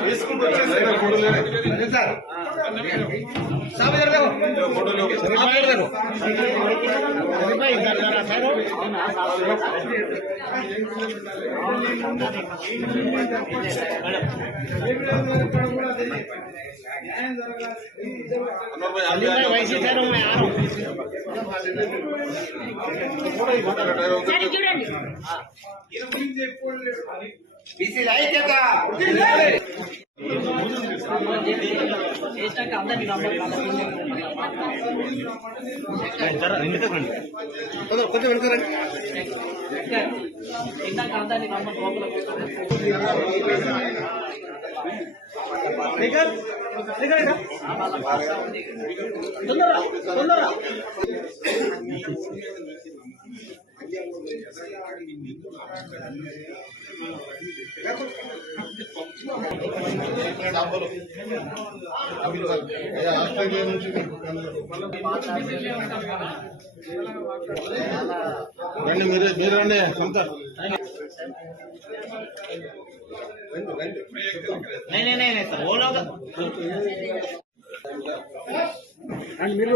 వేసుకుంటూ వచ్చేసాయి సరే చూడండి చేసినాక అందరినీ కొంచెం ఇందాక అందరినీ నమ్మకం లోపల ఆస్ట్రేలియా నుంచి రండి మీరే మీరు రండి సొంత మీరు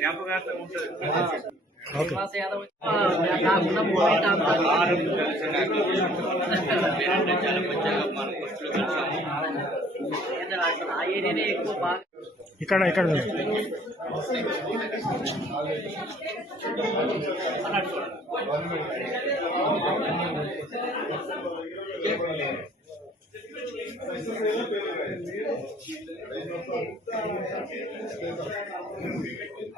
నిలబడి నిలబడి యాదవ్ నాకున్న మూమెంట్ ఆ ఏరియానే ఎక్కువ బాగా ఇక్కడ ఇక్కడ you.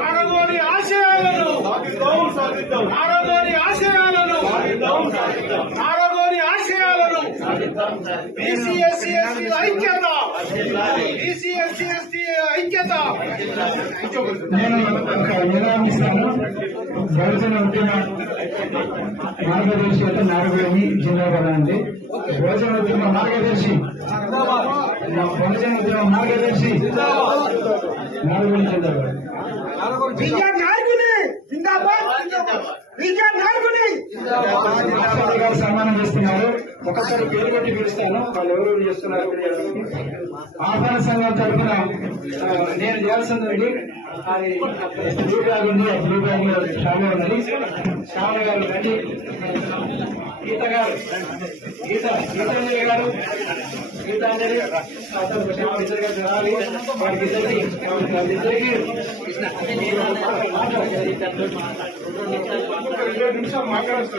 ఆడగోని ఆశయాలను ఆడగోని ఆశయాలను ఆడగోని ఆశయాలను బీసీ ఎస్సీ ఎస్టీ ఐక్యత బీసీ ఎస్సీ ఎస్టీ ఐక్యత నేను ఒక ఇస్తాను బహుజన ఉద్యమ మార్గదర్శి అంటే నాలుగోని జిల్లాపద అండి బహుజన ఉద్యమ మార్గదర్శి బహుజన ఉద్యమ మార్గదర్శి రాష్ట్రపతి గారు సన్మానం చేస్తున్నారు ఒకసారి పేరు పెట్టి పిలుస్తాను వాళ్ళు ఎవరు చేస్తున్నారు? ఆహ్వాన సంఘం తరఫున నేను చేయాల్సింది బ్లూ బ్యాగ్ ఉంది ఆ బ్లూ బ్యాగ్ మీద శ్యామ ఉన్నది శ్యామ గారు రండి గీత గారు గీత గీతాంజలి గారు గీతాంజలి అతను గారు జరగాలి వారికి ఇద్దరికి వాళ్ళిద్దరికి రెండు నిమిషాలు మాట్లాడొచ్చు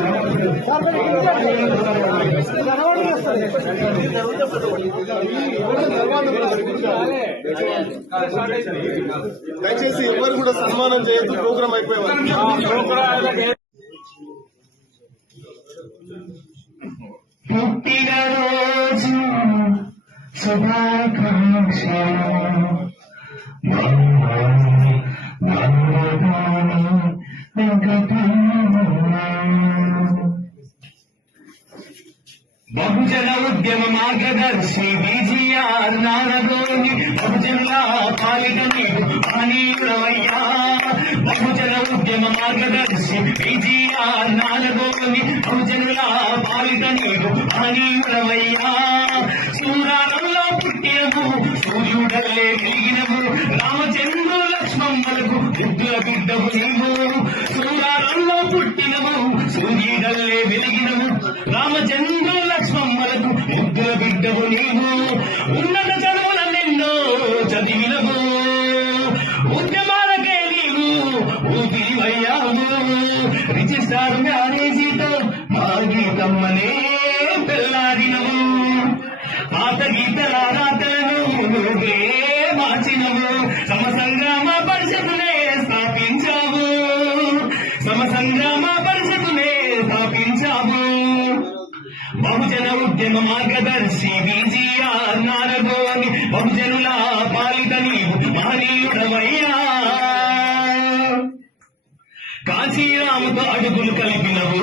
దయచేసి ఎవరు కూడా సన్మానం చేయొద్దు ప్రోగ్రామ్ అయిపోయేవారు. పుట్టినరోజు శుభాకాంక్ష బహుజన ఉద్యమ మార్గదర్శి బీజీఆర్ నారదోని బహుజనుల పాలిటని పానీయుడవయ్యా బహుజన ఉద్యమ మార్గదర్శి బీజీఆర్ నారదోని బహుజనుల పాలిటని పానీయుడవయ్యా సూరారంలో పుట్టినము సూర్యుడల్లే కలిగినము రామచంద్రు లక్ష్మమ్మలకు బుద్ధుల బిడ్డము నీవు. సూరారంలో పుట్టినము సూర్యుడల్లే వెలిగినము. రామచంద్రు బహుజన ఉద్యమ మార్గదర్శి విజిఆర్ నారగోని బహుజనుల పాలిత నీవు మహనీయుడవయ్యా. కాశీరాముతో అడుగులు కలిపినవు.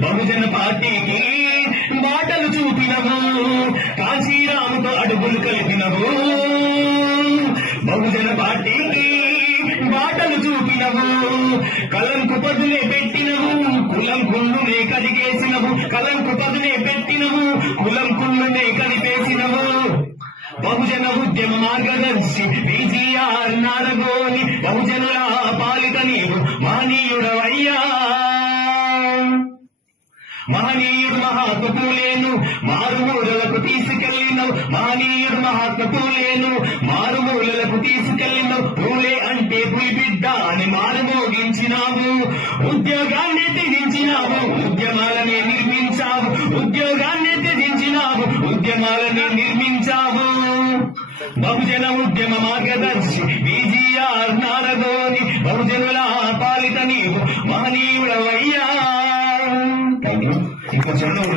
బహుజన పార్టీకి బాటలు చూపినవు. కాశీరాముతో అడుగులు కలిపినవు. బహుజన పార్టీకి బాటలు చూపినవు. కలంకు పదులే పెట్టినవు. కులం కుళ్ళునే కదిగేసినవు కలంకు కుపదులే పెట్టినవు. కులం కుళ్ళునే కదిపేసినవు బహుజన ఉద్యమ మార్గదర్శి బీజీఆర్ నారగోని బహుజనుల పాలిత నీవు మహనీయుడవయ్యా. మహనీయుడు మహాత్మ పూలేను మారుమూలలకు మహాత్మకు లేను మారుమూలలకు తీసుకెళ్ళిన పూలే అంటే పులి బిడ్డ అని మారుమోగించినావు. ఉద్యోగాన్ని త్యజించినావు ఉద్యమాలనే నిర్మించావు. ఉద్యోగాన్ని త్యజించినావు ఉద్యమాలని నిర్మించావు. బహుజన ఉద్యమ మార్గదర్శి విజిఆర్ నారదోని బహుజనుల పాలిత నీవు మహనీయుడవయ్యా. ఇంకా చదువు